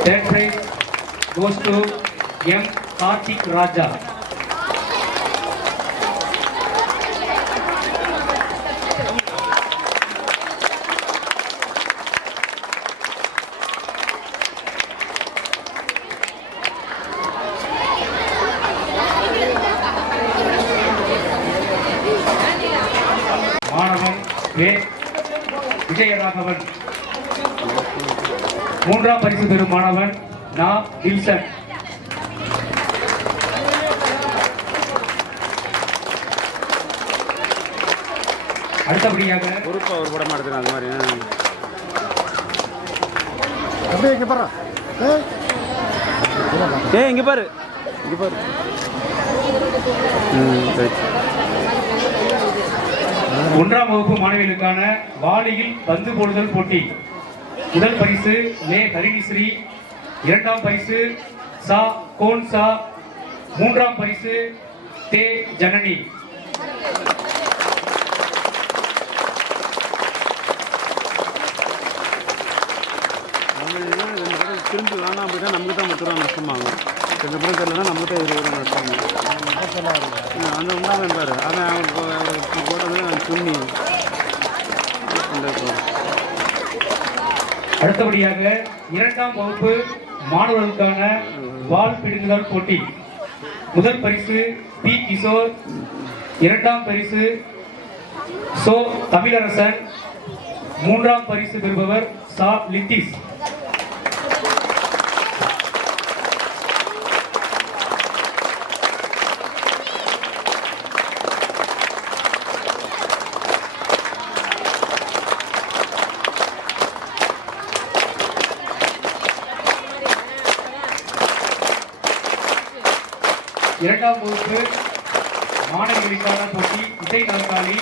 Third prize goes to M. Karthik Raja. மாணவன் வே. விஜயராகவன். மூன்றாம் பரிசு பெறும் மாணவன் நா. வில்சன். அடுத்தபடியாக பொறுப்பா ஒரு படம் எடுத்துங்க அந்த மாதிரி அப்படியே இங்கே பாரு. இங்கே பாரு இங்கே பாரு. சரி. ஒன்றாம் வகுப்பு மாணவிகளுக்கான வாளியில் பந்து போடுதல் போட்டி. முதல் பரிசு லே. ஹரிணிஸ்ரீ. இரண்டாம் பரிசு சா. கோன்சா. மூன்றாம் பரிசு தே. ஜனனி. திரும்பி வேணாம் அப்படின்னா நமக்கு தான் 30 ரூபா நஷ்டமாகும். ரெண்டு பேரும் தெரியலன்னா நமக்கு தான் 20 ரூபா நஷ்டமாகும். அந்த உண்டாக பாரு அவன் போட்டது துண்ணி. அடுத்தபடியாக இரண்டாம் வகுப்பு மாணவர்களுக்கான வால் பிடுங்குதல் போட்டி. முதல் பரிசு பி. கிஷோர். இரண்டாம் பரிசு சோ. தமிழரசன். மூன்றாம் பரிசு பெறுபவர் சா. லித்திஸ். இரண்டாம் வகுப்பு மாணவிகளுக்கான போட்டி இசை நாற்காலி.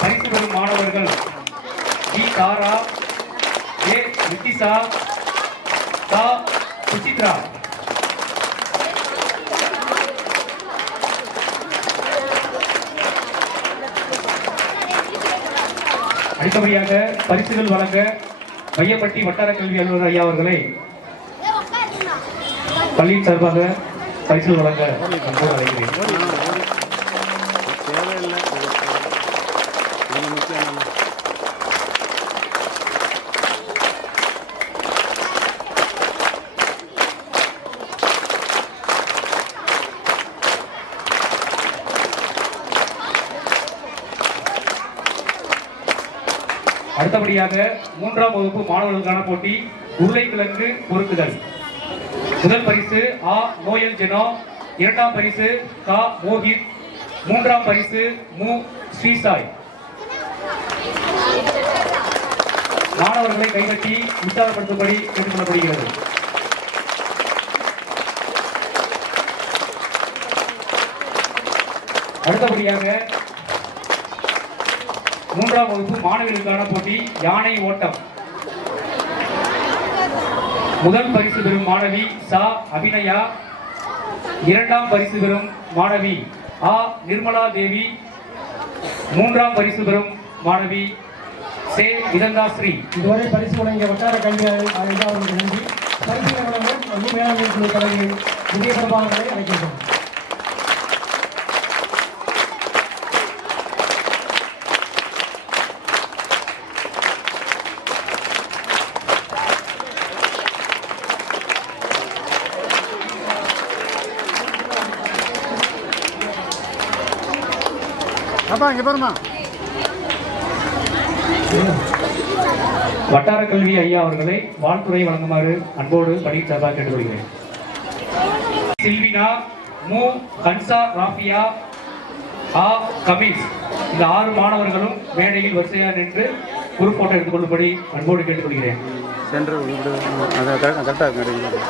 பரிசு பெறும் மாணவர்கள் டி. தாரா. ஏ. ரித்திசா. தா. சுசித்ரா. அடுத்தபடியாக பரிசுகள் வழங்க மையப்பட்டி வட்டார கல்வி அலுவலர் ஐயா அவர்களை பள்ளியின் சார்பாக பரிசு வழங்க அழைக்கிறேன். தேவையில்லை. அடுத்தபடியாக மூன்றாம் வகுப்பு மாணவர்களுக்கான போட்டி உருளைக்கிழங்கு பொறுக்குதல். முதல் பரிசு ஆ. நோயல் ஜெனோ. இரண்டாம் பரிசு கா. மோஹித். மூன்றாம் பரிசு மு. ஸ்ரீசாய். மாணவர்களை கைகட்டி உற்சாகப்படுத்தும்படி கேட்டுக்கொள்ளப்படுகிறது. அடுத்தபடியாக மூன்றாம் வகுப்பு மாணவிகளுக்கான போட்டி யானை ஓட்டம். முதல் பரிசு பெறும் மாணவி சா. அபிநயா. இரண்டாம் பரிசு பெறும் மாணவி ஆ. நிர்மலா தேவி. மூன்றாம் பரிசு பெறும் மாணவி சே. விதந்தா ஸ்ரீ. இதுவரை பரிசு வழங்கிய வட்டார கல்வி அவர்களுக்கு நன்றி. பரிசு வழங்கும் மேலாண்மை குழு தலைவர் புதிய பிரபாகரை அழைக்கின்றோம். இங்கே பாருமா. வட்டார கல்வி ஐயா அவர்களை வாழ்த்துறை வழங்குமாறு அன்போடு பணி சார்பாக கேட்டுக்கொள்கிறேன். சில்வினா. மு. ஹன்சா. ராஃபியா. ஆ. கமீஸ். இந்த 6 மாணவர்களும் மேடையில் வரிசையாக நின்று குரூப் போட்டோ எடுத்துக்கொள்ளும்படி அன்போடு கேட்டுக்கொள்கிறேன். சென்று கரெக்டாக இருக்கு.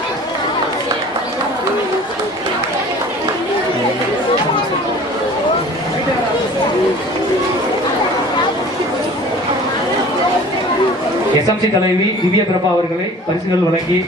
எஸ்எம்சி தலைவி திவ்ய பிரபா அவர்களை பரிசுகள் வழங்கி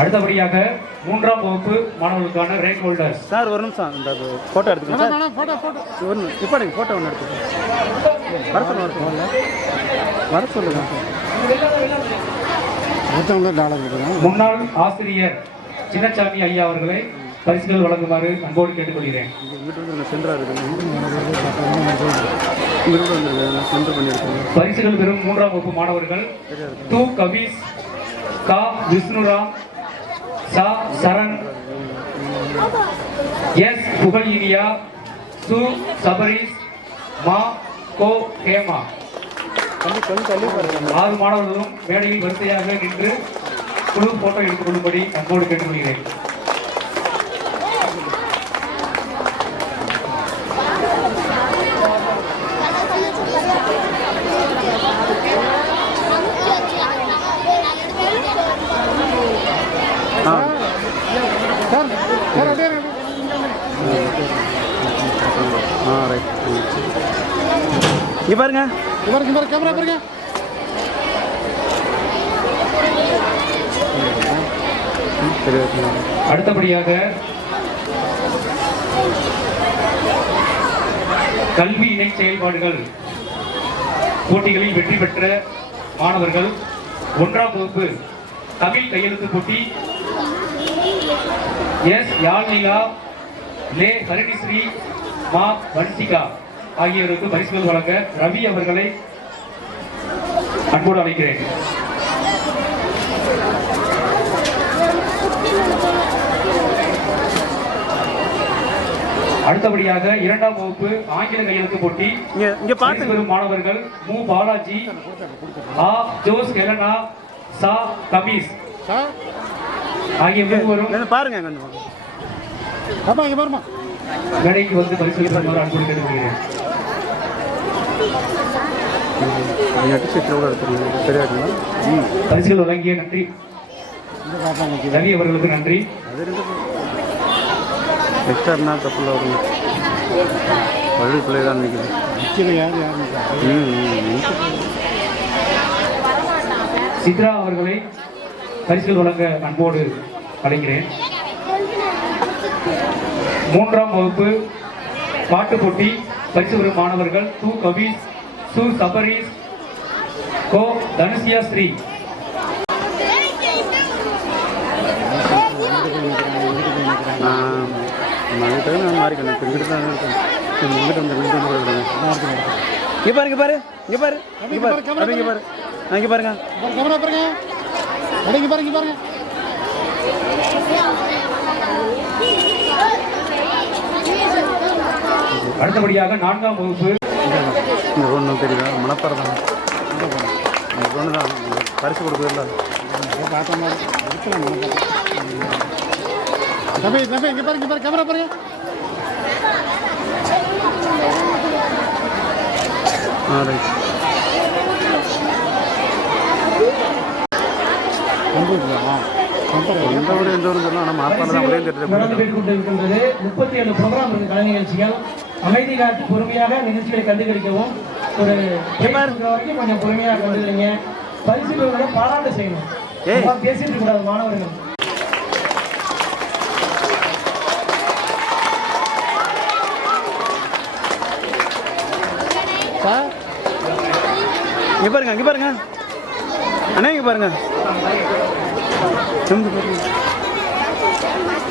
அடுத்தபடியாக 3ஆம் வகுப்பு மாணவர்களுக்கான ரேங்க் ஹோல்டர்ஸ். சார் ஒரு நிமிஷம் இந்த ஃபோட்டோ எடுத்துக்கோங்க சார். ஃபோட்டோ இப்போ ஃபோட்டோ ஒன்று எடுத்துக்கோங்க. வர சொல்லுங்க. முன்னாள் ஆசிரியர் சின்னசாமி ஐயா அவர்களை பரிசுகள் வழங்குமாறு அன்போடு கேட்டுக்கொள்கிறேன். பரிசுகள் பெறும் 3ஆம் வகுப்பு மாணவர்கள் து கபீஸ், கா விஷ்ணுராம், சா சரண், எஸ் புகழ் இனியா, சு சபரீஸ், மா கோ ஹேமா. 6 மாணவர்களும் மேடையில் வரிசையாக நின்று குழு போட்டோ எடுத்துக் கொள்ளும்படி அன்போடு கேட்டுக்கொள்கிறேன். இங்க பாருங்க கேமரா பாருங்க. அடுத்தபடியாக கல்வி இணை செயல்பாடுகள் போட்டிகளில் வெற்றி பெற்ற மாணவர்கள் 1ஆம் வகுப்பு தமிழ் கையெழுத்து போட்டி எஸ் யாழ்னிலா, லே ஹரிணிஸ்ரீ, மா வன்சிகா ஆகியோருக்கு பரிசுகள் வழங்க ரவி அவர்களை அன்போடு அழைக்கிறேன். அடுத்தபடியாக 2ஆம் வகுப்பு ஆங்கில கையெழுத்து போட்டி பெறும் மாணவர்கள் மு பாலாஜி, ஆ ஜோஸ் ஹெலனா, சா கபீஸ் ஆகிய மூவரும் பாருங்க மேடைக்கு வந்து பரிசுகள் பெறுமாறு அன்போடு கேட்டுக்கொள்கிறேன். பரிசுகள் வழங்கிய நன்றி ரவி அவர்களுக்கு நன்றி. எக்ஸ்டர்னா தப்புல வருங்க. பள்ளி பிள்ளை தான் நிற்குது. சித்ரா அவர்களை பரிசுகள் வழங்க அன்போடு அழைக்கிறேன். 3ஆம் வகுப்பு பாட்டு போட்டி பரிசு பெறும் மாணவர்கள் து கபீஸ், சு சபரீஸ், கோ தனுசியா ஸ்ரீ. அடுத்தபடியாக 4ஆம் வகுப்பு தெரியுதா மனப்பாடம் தான் பரிசு கொடுக்குறதுல கேமரா பாருங்க. நடந்து கொண்டிருக்கின்றது 37 ப்ரோக்ராம் இருக்கு. கலை நிகழ்ச்சிகள் அமைதி காத்து பொறுமையாக நிகழ்ச்சிகளை கண்டுகளிக்கவும் ஒரு வரைக்கும் கொஞ்சம் பொறுமையாக கண்டுகளிங்க. பரிசுகளோட பாராட்டு செய்யணும். பேசிட்டு கூடாது மாணவர்கள். இங்க பாருங்க அண்ணா இங்க பாருங்க.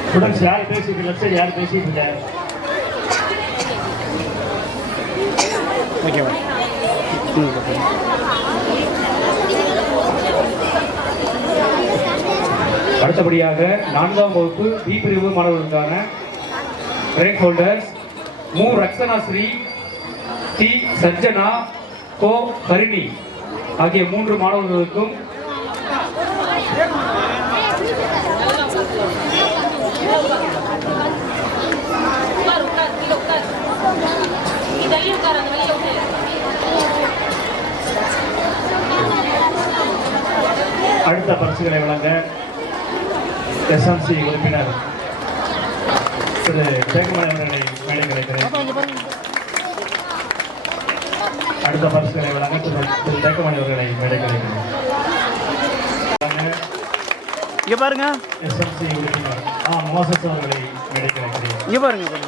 ஸ்டூடெண்ட்ஸ் யார் பேசிட்டு லெஃப்ட் சைடு யார் பேசிட்டு இருக்காங்க? ஓகேவா? அடுத்தபடியாக 4ஆம் வகுப்பு பி பிரிவு மாணவர்களுக்கான ரேங்க் ஹோல்டர்ஸ் மு ரக்ஷனா ஸ்ரீ, டி சஜ்ஜனா, கோ ஹரிணி ஆகிய 3 மாணவர்களுக்கும் அடுத்த பரிசுகளை வழங்க எஸ்எம்சி உறுப்பினர் திரு தேக்கமணி அவர்களை மேலே கிடைக்கிறேன். அடுத்த பரிசுகளை வழங்க திரு தேக்கமணி அவர்களை மேலே கிடைக்கிறேன். இங்கே பாருங்க, எஸ்எம்சி உறுப்பினர் மோசஸ் அவர்களை மேடைக்கு அழைக்கிறேன். இங்கே பாருங்க பாருங்க.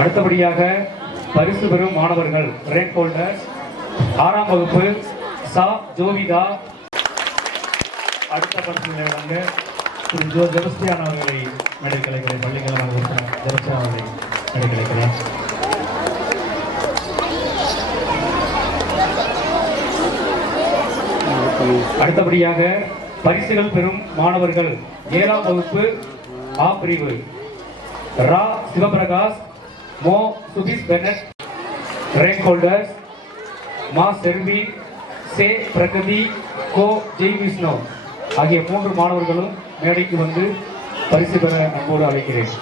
அடுத்தபடியாக பரிசு பெறும் மாணவர்கள் ரேங்க் ஹோல்டர்ஸ் 6ஆம் வகுப்பு சா ஜோவிதா. அடுத்த பரிசுகளை வழங்க திரு ஜெபஸ்டியான் அவர்களை மேடைக்கு அழைக்கிறேன். பள்ளிக்கழக உறுப்பினர் ஜெபஸ்டியான் அவர்களை மேடைக்கு அழைக்கிறேன். அடுத்தபடியாக பரிசுகள் பெறும் மாணவர்கள் 7ஆம் வகுப்பு ஆ பிரிவு ரா சிவபிரகாஷ், மோ சுபிஸ் பெனட். ரேங்க் ஹோல்டர்ஸ் மா செல்வி, சே பிரகதி, கோ ஜெய் விஷ்ணு ஆகிய 3 மாணவர்களும் மேடைக்கு வந்து பரிசு பெற அன்போடு அழைக்கிறேன்.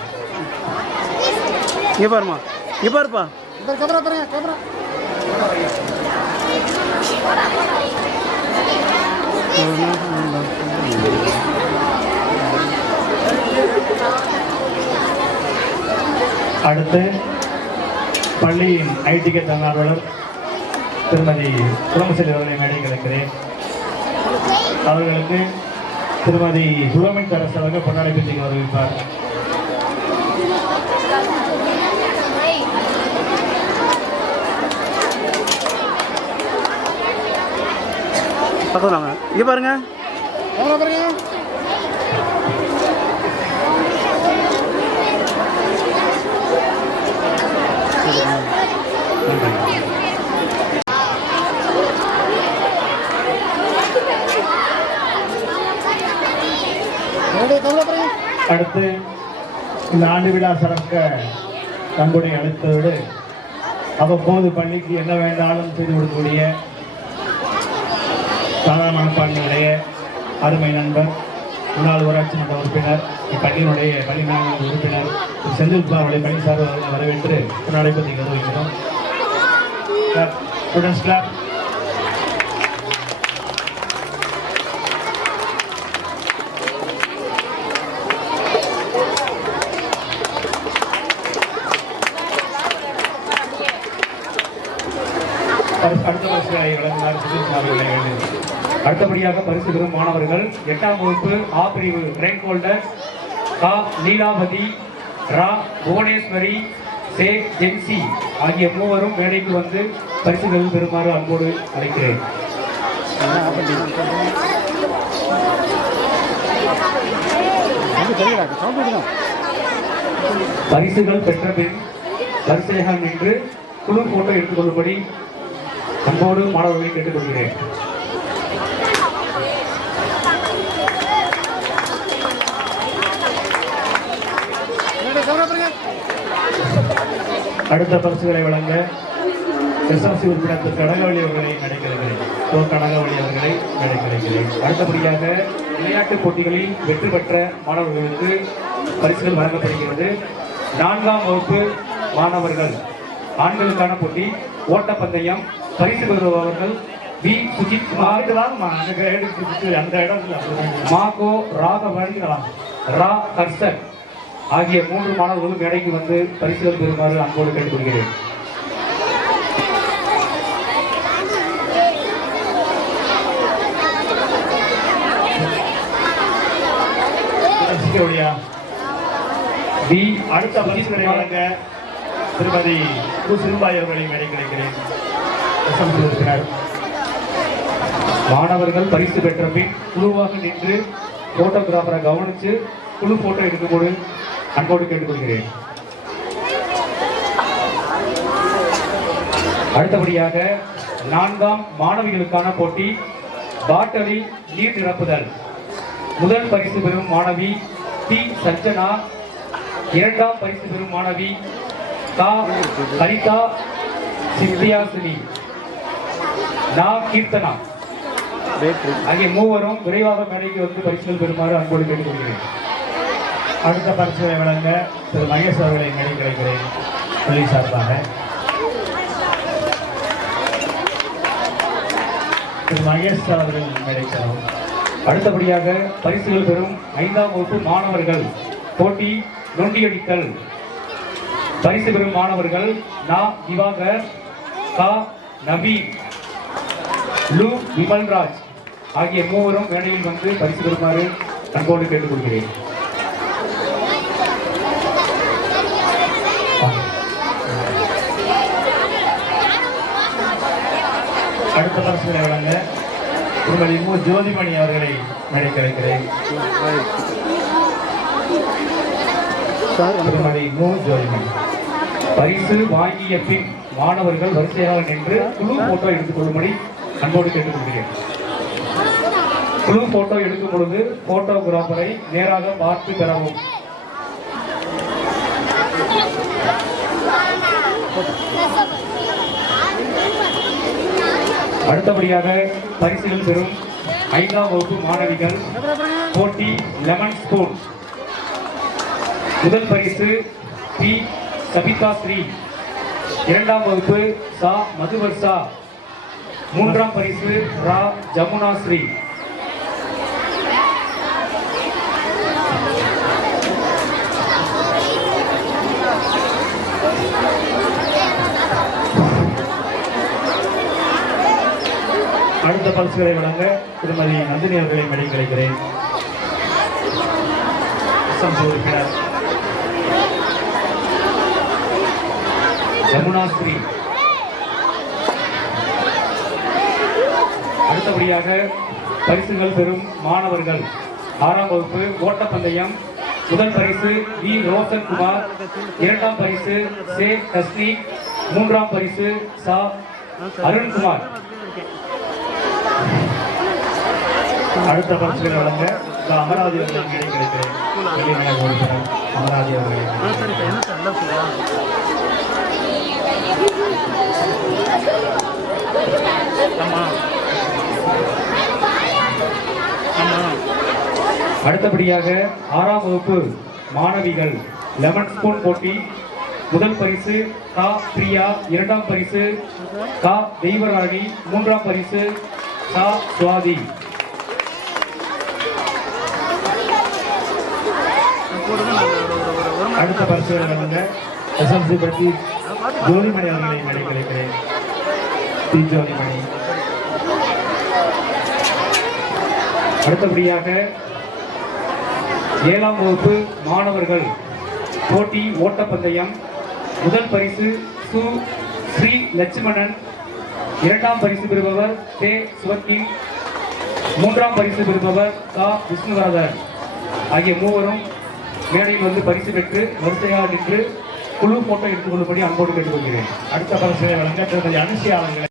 இங்கே பாருமா, இங்கே பாருப்பா. அடுத்து பள்ளியின் ஐடிகே தன்னார்வலர் திருமதி குலமசெல்வி அவர்களை மேடைக்கு அழைக்கிறேன். அவர்களுக்கு திருமதி சுரமின் தரசு அவர்கள் பொன்னாடை பெற்று வரவேற்பார். பக்கத்துல இங்கே பாருங்க. அடுத்து இந்த ஆண்டு விழா சிறக்க தங்களுடைய அழைத்ததோடு அவ்வப்போது பள்ளிக்கு என்ன வேண்டாலும் செய்து கொடுக்கக்கூடிய சாதாரண மனப்பான்மையுடைய அருமை நண்பர் முன்னாள் ஊராட்சி மன்ற உறுப்பினர் இப்பள்ளியினுடைய பள்ளி நாயக உறுப்பினர் செந்தில்குமார் அவர்களை பள்ளி சார்பாக வரவேற்று நடைபெற்று கருதுகிறோம். Students club. அடுத்த பரிசுகளை வழங்குமாறு செந்தில்குமார் அவர்களை வேண்டியது. அடுத்தபடியாக பரிசு பெறும் மாணவர்கள் 8ஆம் வகுப்பு ஆ பிரிவு ரேங்க் ஹோல்டர் கா லீலாவதி, ரா புவனேஸ்வரி, சே ஜென்சி ஆகிய 3வரும் மேடைக்கு வந்து பரிசுகள் பெறுமாறு அன்போடு அழைக்கிறேன். பரிசுகள் பெற்ற பின் வரிசையாக நின்று குழு போட்டோ எடுத்துக்கொள்ளும்படி அன்போடு மாணவர்களை கேட்டுக்கொள்கிறேன். அடுத்த பரிசுகளை வழங்க எஸ்எம்சி உறுப்பினர் திரு கனகவழி அவர்களை நடைபெறுகிறேன். கனகவழி அவர்களை நடைபெறுகிறேன். அடுத்தபடியாக விளையாட்டுப் போட்டிகளில் வெற்றி பெற்ற மாணவர்களுக்கு பரிசுகள் வழங்கப்படுகிறது. 4ஆம் வகுப்பு மாணவர்கள் ஆண்களுக்கான போட்டி ஓட்டப்பந்தயம். பரிசு பெறுபவர்கள் வி சுஜித் குமார், அந்த இடம் மாகோ ராகவன், ரா ஹர்ஷன் ஆகிய 3 மாணவர்களும் மேடைக்கு வந்து பரிசுகள் பெறுமாறு அன்போடு கேட்டுக்கொள்கிறேன். அடுத்த பரிசுகளை வழங்க திருமதி கு சிறுபாய் அவர்களை மேடைக்கு அழைக்கிறேன். மாணவர்கள் பரிசு பெற்ற பின் குழுவாக நின்று போட்டோகிராஃபரை கவனித்து குழு போட்டோ எடுக்கும்போது அன்போடு கேட்டுக்கொள்கிறேன். அடுத்தபடியாக 4ஆம் மாணவிகளுக்கான போட்டி பாட்டலில் நீர் நிரப்புதல். முதல் பரிசு பெறும் மாணவி டி சஞ்சனா, 2ஆம் பரிசு பெறும் மாணவி கா ஹரிதா சித்தியாசினி, நா கீர்த்தனா ஆகிய 3வரும் விரைவாக மேடைக்கு வந்து பரிசுகள் பெறுமாறு அன்போடு கேட்டுக்கொள்கிறேன். அடுத்த பரிசுகளை வழங்க திரு மகேஷ் அவர்களை மேடைக்கு அழைக்கிறேன் பள்ளி சார்பாக. திரு மகேஷ் அவர்கள் மேடைக்கிறார். அடுத்தபடியாக பரிசுகள் பெறும் 5ஆம் வகுப்பு மாணவர்கள் போட்டி நொண்டியடித்தல். பரிசு பெறும் மாணவர்கள் நா திவாகர், கா நவீன், லு விமல்ராஜ் ஆகிய மூவரும் மேடையில் வந்து பரிசு பெறுமாறு அன்போடு கேட்டுக்கொள்கிறேன். அடுத்த பரிசுகளை வழங்க திருமதி மு ஜோதிமணி அவர்களை மேடைக்கு அழைக்கிறேன். திருமதி மு ஜோதிமணி. பரிசு வாங்கிய பின் மாணவர்கள் வரிசையாக நின்று குழு போட்டோ எடுத்துக் கொள்ளும்படி அன்போடு கேட்டுக்கொள்கிறேன். குழு போட்டோ எடுக்கும் பொழுது போட்டோகிராஃபரை நேராக பார்த்து பெறவும். அடுத்தபடியாக பரிசுகள் பெறும் 5ஆம் வகுப்பு மாணவிகள் போட்டி லெமன் ஸ்பூன். முதல் பரிசு பி சபிதா ஸ்ரீ, 2ஆம் வகுப்பு சா மதுவர்ஷா, 3ஆம் பரிசு ரா ஜமுனா ஸ்ரீ. அடுத்த பரிசுகளை வழங்க திருமதி நந்தினி அவர்களை மேடைக்கு அழைக்கிறேன். உறுப்பினர் ஜமுனா ஸ்ரீ. அடுத்தபடியாக பரிசுகள் பெறும் மாணவர்கள் 6ஆம் வகுப்பு ஓட்டப்பந்தயம். முதல் பரிசு வி ரோஷன் குமார், 2ஆம் பரிசு சே கஸ்னி, 3ஆம் பரிசு சா அருண்குமார். அடுத்த பரிசுகளை வழங்க அமராவதி அவர்கள் மேடைக்கு அழைக்கிறேன். உறுப்பினர் அமராவதி அவர்களை. அடுத்தபடியாக 6ஆம் வகுப்பு மாணவிகள் லெமன் ஸ்பூன் போட்டி. முதல் பரிசு கா பிரியா, 2ஆம் பரிசு கா தெய்வராணி, 3ஆம் பரிசு சா சுவாதி. அடுத்த பரிசுகளை வழங்க எஸ்எம்சி பற்றி ஜோதிமணி அவர்களை மேடைக்கு அழைக்கிறேன். டி ஜோதிமணி. அடுத்தபடியாக 7ஆம் வகுப்பு மாணவர்கள் போட்டி ஓட்டப்பந்தயம். முதல் பரிசு சு ஸ்ரீ லட்சுமணன், 2ஆம் பரிசு பெறுபவர் கே சுவத்தி, 3ஆம் பரிசு பெறுபவர் கா விஷ்ணுநாதன் ஆகிய மூவரும் மேடையில் வந்து பரிசு பெற்று வரிசையாக நின்று குழு போட்டோ எடுத்துக் கொள்ளும்படி அன்போடு கேட்டுக்கொள்கிறேன். அடுத்த பரிசுகளை வழங்க திருமதி அனுஷியா அவர்களை